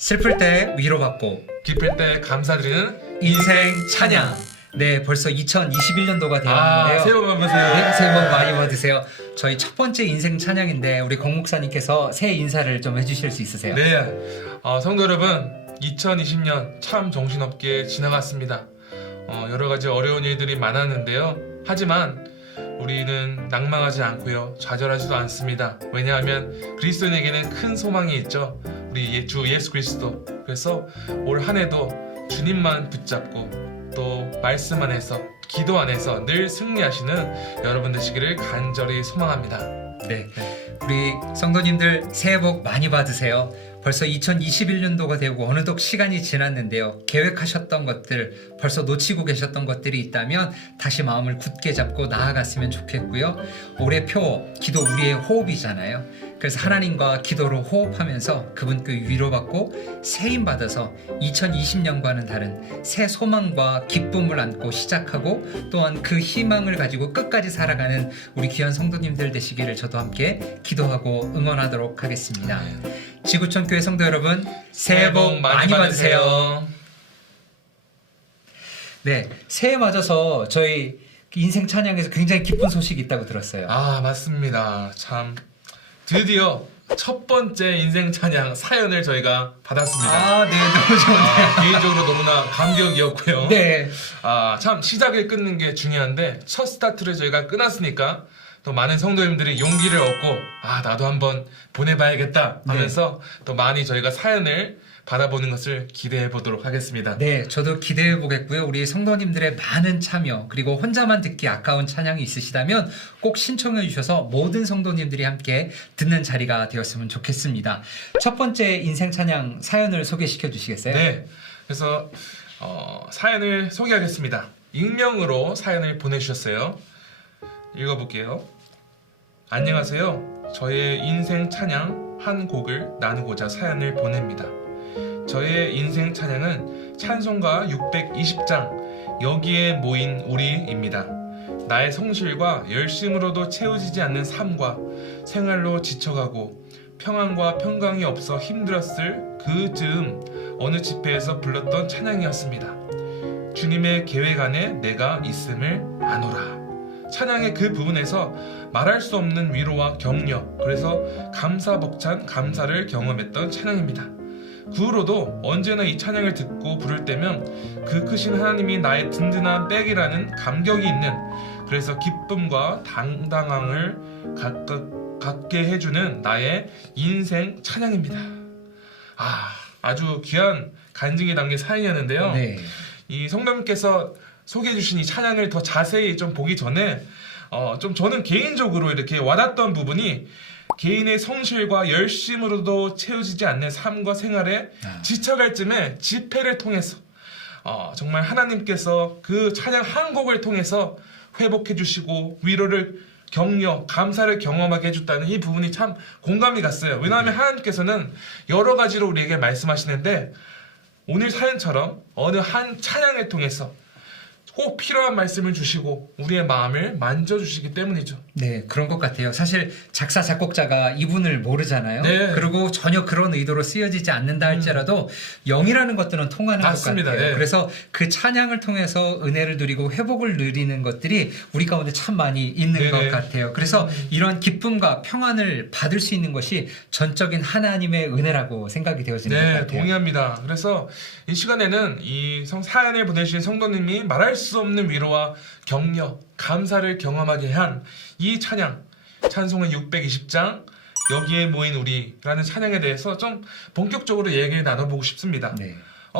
슬플 때 위로받고 기쁠 때 감사드리는 인생 찬양. 네, 벌써 2021년도가 되었는데요. 새해 복 많이 받으세요. 네, 새해 복 많이 받으세요. 저희 첫 번째 인생 찬양인데 우리 공 목사님께서 새해 인사를 좀 해주실 수 있으세요? 네, 성도 여러분, 2020년 참 정신없게 지나갔습니다. 여러 가지 어려운 일들이 많았는데요. 하지만 우리는 낭망하지 않고요, 좌절하지도 않습니다. 왜냐하면 그리스도인에게는 큰 소망이 있죠. 우리 주 예수 그리스도. 그래서 올 한 해도 주님만 붙잡고 또 말씀 안에서, 기도 안에서 늘 승리하시는 여러분 되시기를 간절히 소망합니다. 네, 우리 성도님들 새해 복 많이 받으세요. 벌써 2021년도가 되고 어느덧 시간이 지났는데요. 계획하셨던 것들, 벌써 놓치고 계셨던 것들이 있다면 다시 마음을 굳게 잡고 나아갔으면 좋겠고요. 올해 표, 기도 우리의 호흡이잖아요. 그래서 하나님과 기도로 호흡하면서 그분께 위로받고 세임 받아서 2020년과는 다른 새 소망과 기쁨을 안고 시작하고 또한 그 희망을 가지고 끝까지 살아가는 우리 귀한 성도님들 되시기를 저도 함께 기도하고 응원하도록 하겠습니다. 지구촌 교회 성도 여러분, 새해 복 많이 받으세요. 네, 새해 맞아서 저희 인생 찬양에서 굉장히 기쁜 소식이 있다고 들었어요. 맞습니다. 참 드디어 첫 번째 인생 찬양 사연을 저희가 받았습니다. 네, 너무 좋네요. 개인적으로 너무나 감격이었고요. 네. 참 시작을 끊는 게 중요한데 첫 스타트를 저희가 끊었으니까 또 많은 성도님들이 용기를 얻고 나도 한번 보내봐야겠다 하면서 또 많이 저희가 사연을 바라보는 것을 기대해 보도록 하겠습니다. 네, 저도 기대해 보겠고요. 우리 성도님들의 많은 참여, 그리고 혼자만 듣기 아까운 찬양이 있으시다면 꼭 신청해 주셔서 모든 성도님들이 함께 듣는 자리가 되었으면 좋겠습니다. 첫 번째 인생 찬양 사연을 소개시켜 주시겠어요? 네, 그래서 사연을 소개하겠습니다. 익명으로 사연을 보내주셨어요. 읽어볼게요. 안녕하세요. 저의 인생 찬양 한 곡을 나누고자 사연을 보냅니다. 저의 인생 찬양은 찬송가 620장 여기에 모인 우리입니다. 나의 성실과 열심으로도 채워지지 않는 삶과 생활로 지쳐가고 평안과 평강이 없어 힘들었을 그 즈음 어느 집회에서 불렀던 찬양이었습니다. 주님의 계획 안에 내가 있음을 아노라. 찬양의 그 부분에서 말할 수 없는 위로와 격려, 그래서 감사 벅찬 감사를 경험했던 찬양입니다. 그 후로도 언제나 이 찬양을 듣고 부를 때면 그 크신 하나님이 나의 든든한 백이라는 감격이 있는, 그래서 기쁨과 당당함을 갖게 해주는 나의 인생 찬양입니다. 아주 귀한 간증이 담긴 사연이었는데요. 네. 이 성도님께서 소개해 주신 이 찬양을 더 자세히 좀 보기 전에 좀 저는 개인적으로 이렇게 와닿던 부분이 개인의 성실과 열심으로도 채워지지 않는 삶과 생활에 지쳐갈 쯤에 집회를 통해서 정말 하나님께서 그 찬양 한 곡을 통해서 회복해 주시고 위로를, 격려, 감사를 경험하게 해줬다는 이 부분이 참 공감이 갔어요. 왜냐하면 하나님께서는 여러 가지로 우리에게 말씀하시는데 오늘 사연처럼 어느 한 찬양을 통해서 꼭 필요한 말씀을 주시고 우리의 마음을 만져주시기 때문이죠. 네, 그런 것 같아요. 사실 작사, 작곡자가 이분을 모르잖아요. 네. 그리고 전혀 그런 의도로 쓰여지지 않는다 할지라도 영이라는 것들은 통하는 맞습니다. 것 같아요. 네. 그래서 그 찬양을 통해서 은혜를 누리고 회복을 누리는 것들이 우리 가운데 참 많이 있는 네네. 것 같아요. 그래서 이런 기쁨과 평안을 받을 수 있는 것이 전적인 하나님의 은혜라고 생각이 되어지는 것 같아요. 동의합니다. 그래서 이 시간에는 이 사연을 보내주신 성도님이 말할 수 없는 위로와 격려, 감사를 경험하게 한 이 찬양, 찬송은 620장 여기에 모인 우리라는 찬양에 대해서 좀 본격적으로 얘기를 나눠보고 싶습니다. 네.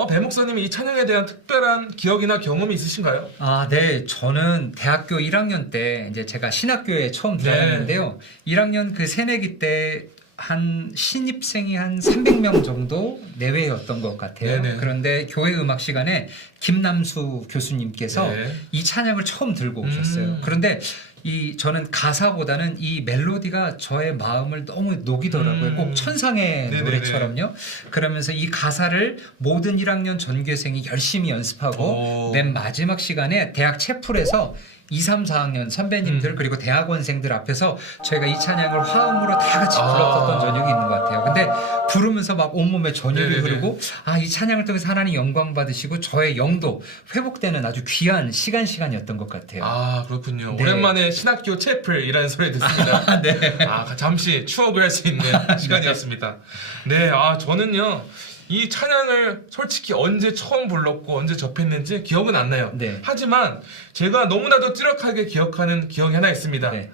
배 목사님이 이 찬양에 대한 특별한 기억이나 경험이 있으신가요? 네. 저는 대학교 1학년 때 이제 제가 신학교에 처음 들어갔는데요. 1학년 그 새내기 때 한 신입생이 한 300명 정도 내외였던 것 같아요. 네네. 그런데 교회 음악 시간에 김남수 교수님께서 이 찬양을 처음 들고 오셨어요. 그런데 저는 가사보다는 이 멜로디가 저의 마음을 너무 녹이더라고요. 꼭 천상의 네네네. 노래처럼요. 그러면서 이 가사를 모든 1학년 전교생이 열심히 연습하고 오. 맨 마지막 시간에 대학 채플에서 2, 3, 4학년 선배님들 그리고 대학원생들 앞에서 저희가 이 찬양을 화음으로 다 같이 불렀었던 저녁이 있는 것 같아요. 근데 부르면서 막 온몸에 전율이 네네네. 흐르고 이 찬양을 통해서 하나님 영광 받으시고 저의 영도 회복되는 아주 귀한 시간이었던 것 같아요. 아, 그렇군요. 네. 오랜만에 신학교 채플이라는 소리 듣습니다. 네. 잠시 추억을 할 수 있는 시간이었습니다. 네, 저는요. 이 찬양을 솔직히 언제 처음 불렀고 언제 접했는지 기억은 안 나요. 네. 하지만 제가 너무나도 뚜렷하게 기억하는 기억이 하나 있습니다. 네.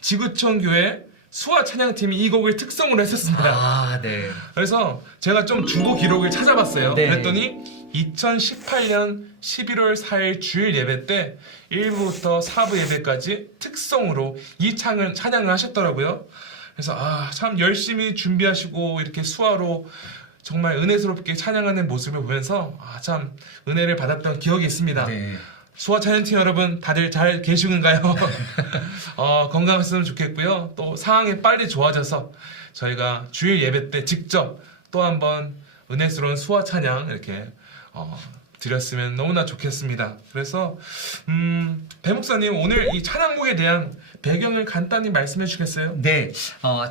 지구촌 교회 수화 찬양팀이 이 곡을 특성으로 했었습니다. 네. 그래서 제가 좀 주보 기록을 찾아봤어요. 네. 그랬더니 2018년 11월 4일 주일 예배 때 1부부터 4부 예배까지 특성으로 이 찬양을 하셨더라고요. 그래서 참 열심히 준비하시고 이렇게 수화로 정말 은혜스럽게 찬양하는 모습을 보면서 참 은혜를 받았던 기억이 있습니다. 네. 수화 찬양팀 여러분 다들 잘 계시는가요? 건강하셨으면 좋겠고요. 또 상황이 빨리 좋아져서 저희가 주일 예배 때 직접 또 한번 은혜스러운 수화 찬양 이렇게 드렸으면 너무나 좋겠습니다. 그래서 배 목사님 오늘 이 찬양곡에 대한 배경을 간단히 말씀해 주시겠어요? 네,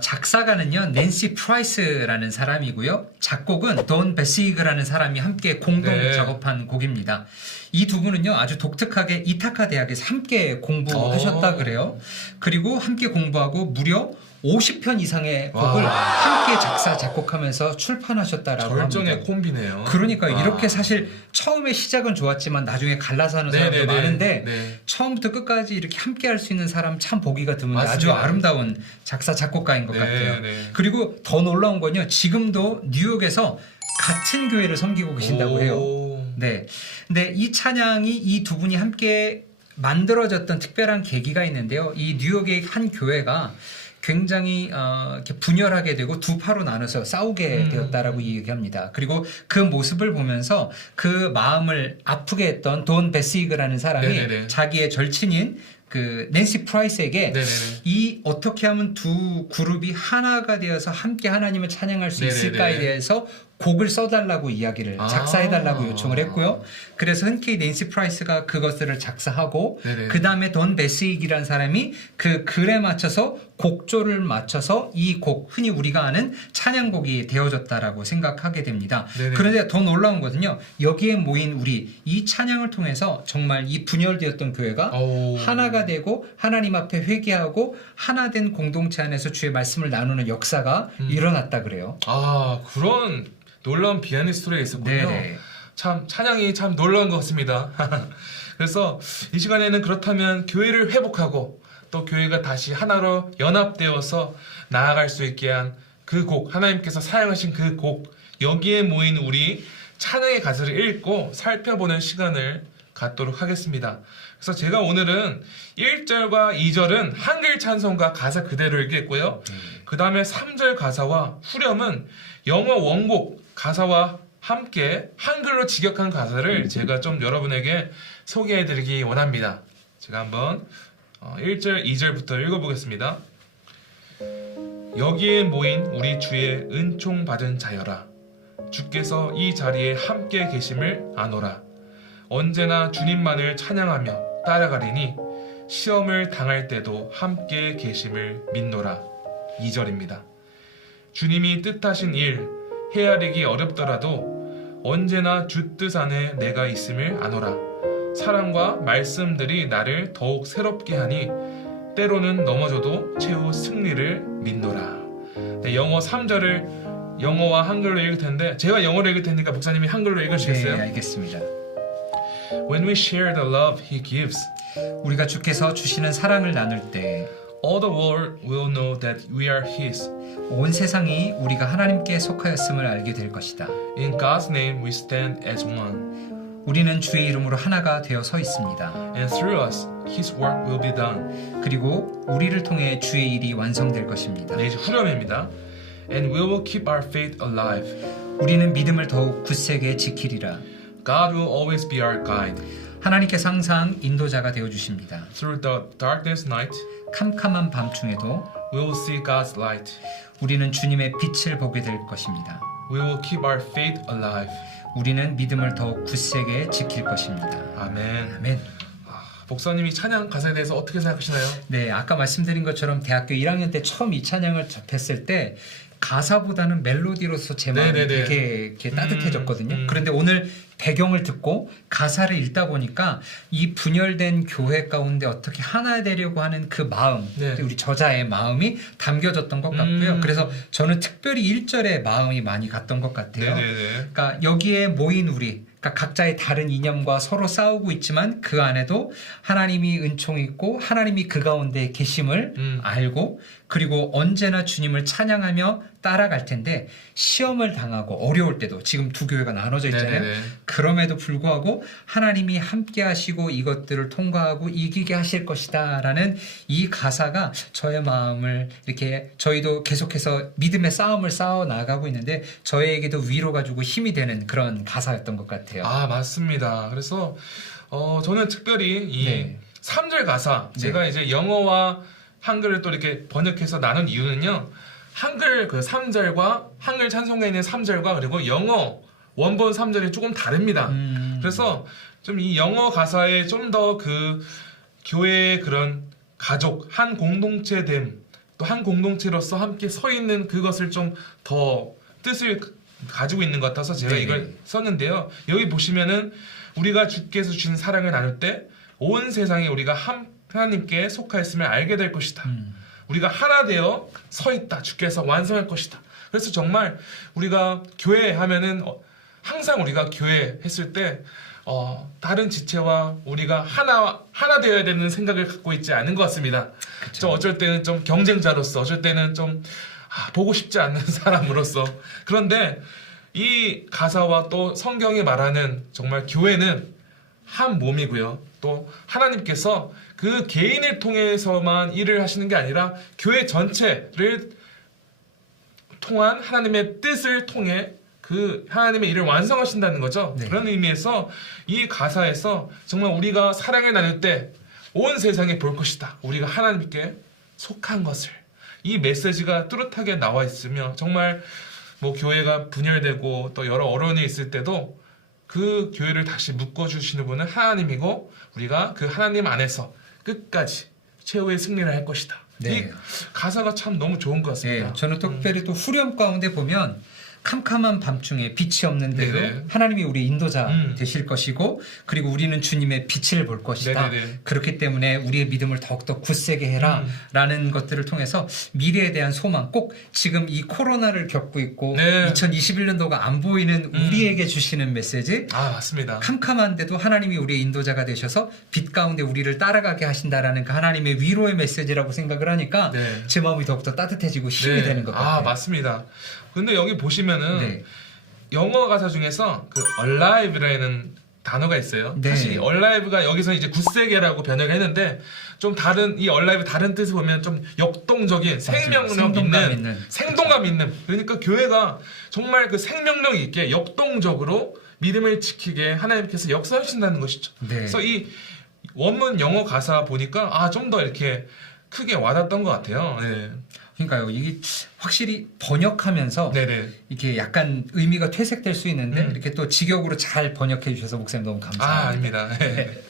작사가는요 낸시 프라이스라는 사람이고요. 작곡은 돈 베시그라는 사람이 함께 공동 네. 작업한 곡입니다. 이 두 분은요 아주 독특하게 이타카 대학에서 함께 공부하셨다 그래요. 그리고 함께 공부하고 무려 50편 이상의 곡을 함께 작사 작곡하면서 출판하셨다라고 절정의 합니다. 콤비네요. 그러니까 이렇게 사실 처음에 시작은 좋았지만 나중에 갈라서 하는 사람도 네네네. 많은데 네. 처음부터 끝까지 이렇게 함께 할 수 있는 사람 참 보기가 드문데 아주 맞습니다. 아름다운 작사 작곡가인 것 네, 같아요. 네. 그리고 더 놀라운 건요. 지금도 뉴욕에서 같은 교회를 섬기고 계신다고 해요. 네. 근데 이 찬양이 이 두 분이 함께 만들어졌던 특별한 계기가 있는데요. 이 뉴욕의 한 교회가 굉장히 이렇게 분열하게 되고 두 파로 나눠서 싸우게 되었다라고 얘기합니다. 그리고 그 모습을 보면서 그 마음을 아프게 했던 돈 베시그라는 사람이 네네네. 자기의 절친인 그 낸시 프라이스에게 네네네. 이 어떻게 하면 두 그룹이 하나가 되어서 함께 하나님을 찬양할 수 네네네. 있을까에 대해서 곡을 써달라고 이야기를 작사해달라고 요청을 했고요. 그래서 흔쾌히 낸시 프라이스가 그것을 작사하고 네네. 그 다음에 돈 베시익이라는 사람이 그 글에 맞춰서 곡조를 맞춰서 이 곡 흔히 우리가 아는 찬양곡이 되어졌다라고 생각하게 됩니다. 네네. 그런데 더 놀라운 것은요. 여기에 모인 우리 이 찬양을 통해서 정말 이 분열되었던 교회가 하나가 되고 하나님 앞에 회개하고 하나 된 공동체 안에서 주의 말씀을 나누는 역사가 일어났다 그래요. 그런 놀라운 비하인드 스토리가 있었군요. 네네. 참 찬양이 참 놀라운 것 같습니다. 그래서 이 시간에는 그렇다면 교회를 회복하고 또 교회가 다시 하나로 연합되어서 나아갈 수 있게 한 그 곡, 하나님께서 사용하신 그 곡, 여기에 모인 우리 찬양의 가사를 읽고 살펴보는 시간을 갖도록 하겠습니다. 그래서 제가 오늘은 1절과 2절은 한글 찬송가 가사 그대로 읽겠고요. 그 다음에 3절 가사와 후렴은 영어 원곡 가사와 함께 한글로 직역한 가사를 제가 좀 여러분에게 소개해드리기 원합니다. 제가 한번 1절, 2절부터 읽어보겠습니다. 여기에 모인 우리 주의 은총 받은 자여라. 주께서 이 자리에 함께 계심을 아노라. 언제나 주님만을 찬양하며 따라가리니 시험을 당할 때도 함께 계심을 믿노라. 2절입니다. 주님이 뜻하신 일 헤아리기 어렵더라도 언제나 주 뜻 안에 내가 있음을 아노라. 사랑과 말씀들이 나를 더욱 새롭게 하니 때로는 넘어져도 최후 승리를 믿노라. 네, 영어 3절을 영어와 한글로 읽을 텐데 제가 영어로 읽을 테니까 목사님이 한글로 읽으시겠어요? 네, 알겠습니다. When we share the love He gives, 우리가 주께서 주시는 사랑을 나눌 때 all the world will know that we are His. 온 세상이 우리가 하나님께 속하였음을 알게 될 것이다. In God's name we stand as one. 우리는 주의 이름으로 하나가 되어 서 있습니다. And through us, His work will be done. 그리고 우리를 통해 주의 일이 완성될 것입니다. 네, 이제 후렴입니다. And we will keep our faith alive. 우리는 믿음을 더욱 굳세게 지키리라. God will always be our guide. 하나님께서 항상 인도자가 되어 주십니다. Through the darkest night, 캄캄한 밤중에도 we will see God's light. 우리는 주님의 빛을 보게 될 것입니다. We will keep our faith alive. 우리는 믿음을 더욱 굳세게 지킬 것입니다. 아멘. 아멘. 목사님이 찬양 가사에 대해서 어떻게 생각하시나요? 네, 아까 말씀드린 것처럼 대학교 1학년 때 처음 이 찬양을 접했을 때 가사보다는 멜로디로서 제 마음이 네네네. 되게 이렇게 따뜻해졌거든요. 음. 그런데 오늘 배경을 듣고 가사를 읽다 보니까 이 분열된 교회 가운데 어떻게 하나 되려고 하는 그 마음, 네. 우리 저자의 마음이 담겨졌던 것 같고요. 그래서 저는 특별히 1절에 마음이 많이 갔던 것 같아요. 네네네. 그러니까 여기에 모인 우리, 그러니까 각자의 다른 이념과 서로 싸우고 있지만 그 안에도 하나님이 은총이 있고 하나님이 그 가운데 계심을 알고 그리고 언제나 주님을 찬양하며 따라갈 텐데 시험을 당하고 어려울 때도 지금 두 교회가 나눠져 있잖아요. 네네네. 그럼에도 불구하고 하나님이 함께 하시고 이것들을 통과하고 이기게 하실 것이다 라는 이 가사가 저의 마음을 이렇게 저희도 계속해서 믿음의 싸움을 싸워 나가고 있는데 저에게도 위로가 주고 힘이 되는 그런 가사였던 것 같아요. 아, 맞습니다. 그래서 저는 특별히 이 네. 3절 가사, 네. 제가 이제 영어와 한글을 또 이렇게 번역해서 나눈 이유는요. 한글 그 3절과 한글 찬송가에 있는 3절과 그리고 영어 원본 3절이 조금 다릅니다. 그래서 좀 이 영어 가사에 좀 더 그 교회의 그런 가족, 한 공동체됨, 또 한 공동체로서 함께 서 있는 그것을 좀 더 뜻을 가지고 있는 것 같아서 제가 네네. 이걸 썼는데요. 여기 보시면은 우리가 주께서 주신 사랑을 나눌 때 온 세상에 우리가 하나님께 속하였음을 알게 될 것이다. 우리가 하나 되어 서 있다. 주께서 완성할 것이다. 그래서 정말 우리가 교회 하면은 항상 우리가 교회 했을 때 다른 지체와 우리가 하나 되어야 되는 생각을 갖고 있지 않은 것 같습니다. 좀 어쩔 때는 좀 경쟁자로서, 어쩔 때는 좀 보고 싶지 않는 사람으로서. 그런데 이 가사와 또 성경이 말하는 정말 교회는 한 몸이고요. 또 하나님께서 그 개인을 통해서만 일을 하시는 게 아니라 교회 전체를 통한 하나님의 뜻을 통해 그 하나님의 일을 완성하신다는 거죠. 네. 그런 의미에서 이 가사에서 정말 우리가 사랑을 나눌 때 온 세상에 볼 것이다. 우리가 하나님께 속한 것을. 이 메시지가 뚜렷하게 나와 있으며 정말 뭐 교회가 분열되고 또 여러 어려움이 있을 때도 그 교회를 다시 묶어주시는 분은 하나님이고 우리가 그 하나님 안에서 끝까지 최후의 승리를 할 것이다. 네. 이 가사가 참 너무 좋은 것 같습니다. 네, 저는 특별히 또 후렴 가운데 보면 캄캄한 밤중에 빛이 없는데도 네네. 하나님이 우리 인도자 되실 것이고 그리고 우리는 주님의 빛을 볼 것이다. 네네네. 그렇기 때문에 우리의 믿음을 더욱더 굳세게 해라 라는 것들을 통해서 미래에 대한 소망 꼭 지금 이 코로나를 겪고 있고 네. 2021년도가 안 보이는 우리에게 주시는 메시지 아, 맞습니다. 캄캄한데도 하나님이 우리의 인도자가 되셔서 빛 가운데 우리를 따라가게 하신다라는 그 하나님의 위로의 메시지라고 생각을 하니까 네. 제 마음이 더욱더 따뜻해지고 힘이 네. 되는 것 같아요. 아, 맞습니다. 근데 여기 보시면은 네. 영어 가사 중에서 그 alive라는 단어가 있어요. 네. 사실 이 alive가 여기서 이제 굳세게라고 번역을 했는데 좀 다른 이 alive 다른 뜻을 보면 좀 역동적인 생명력 생동감 있는 있는. 생동감 있는 그러니까 교회가 정말 그 생명력 있게 역동적으로 믿음을 지키게 하나님께서 역사하신다는 것이죠. 네. 그래서 이 원문 영어 가사 보니까 좀 더 이렇게 크게 와닿았던 것 같아요. 네. 그러니까요. 이게 확실히 번역하면서 네네. 이렇게 약간 의미가 퇴색될 수 있는데 이렇게 또 직역으로 잘 번역해 주셔서 목사님 너무 감사합니다. 아닙니다. 네.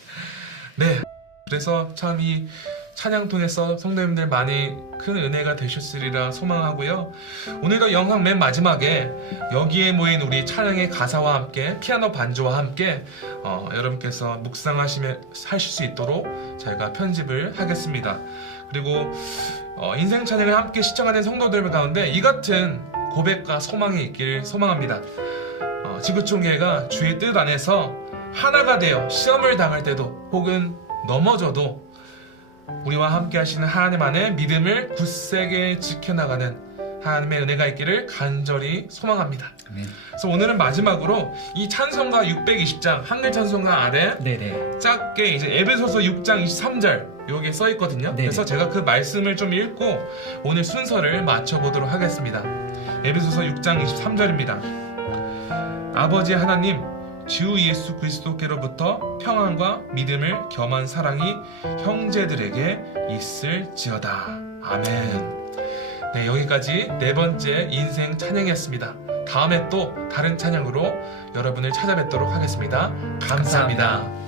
네. 그래서 참 이 찬양 통해서 성도님들 많이 큰 은혜가 되셨으리라 소망하고요. 오늘도 영상 맨 마지막에 여기에 모인 우리 찬양의 가사와 함께 피아노 반주와 함께 여러분께서 묵상하시면 하실 수 있도록 저희가 편집을 하겠습니다. 그리고 인생 찬양을 함께 시청하는 성도들 가운데 이 같은 고백과 소망이 있길 소망합니다. 지구촌교회가 주의 뜻 안에서 하나가 되어 시험을 당할 때도 혹은 넘어져도 우리와 함께 하시는 하나님 안에 믿음을 굳세게 지켜나가는 하나님의 은혜가 있기를 간절히 소망합니다. 아멘. 그래서 오늘은 마지막으로 이 찬송가 620장 한글 찬송가 아래 네네. 작게 이제 에베소서 6장 23절 여기에 써 있거든요. 네네. 그래서 제가 그 말씀을 좀 읽고 오늘 순서를 맞춰보도록 하겠습니다. 에베소서 6장 23절입니다. 아버지 하나님, 주 예수 그리스도께로부터 평안과 믿음을 겸한 사랑이 형제들에게 있을지어다. 아멘. 네, 여기까지 네 번째 인생 찬양이었습니다. 다음에 또 다른 찬양으로 여러분을 찾아뵙도록 하겠습니다. 감사합니다.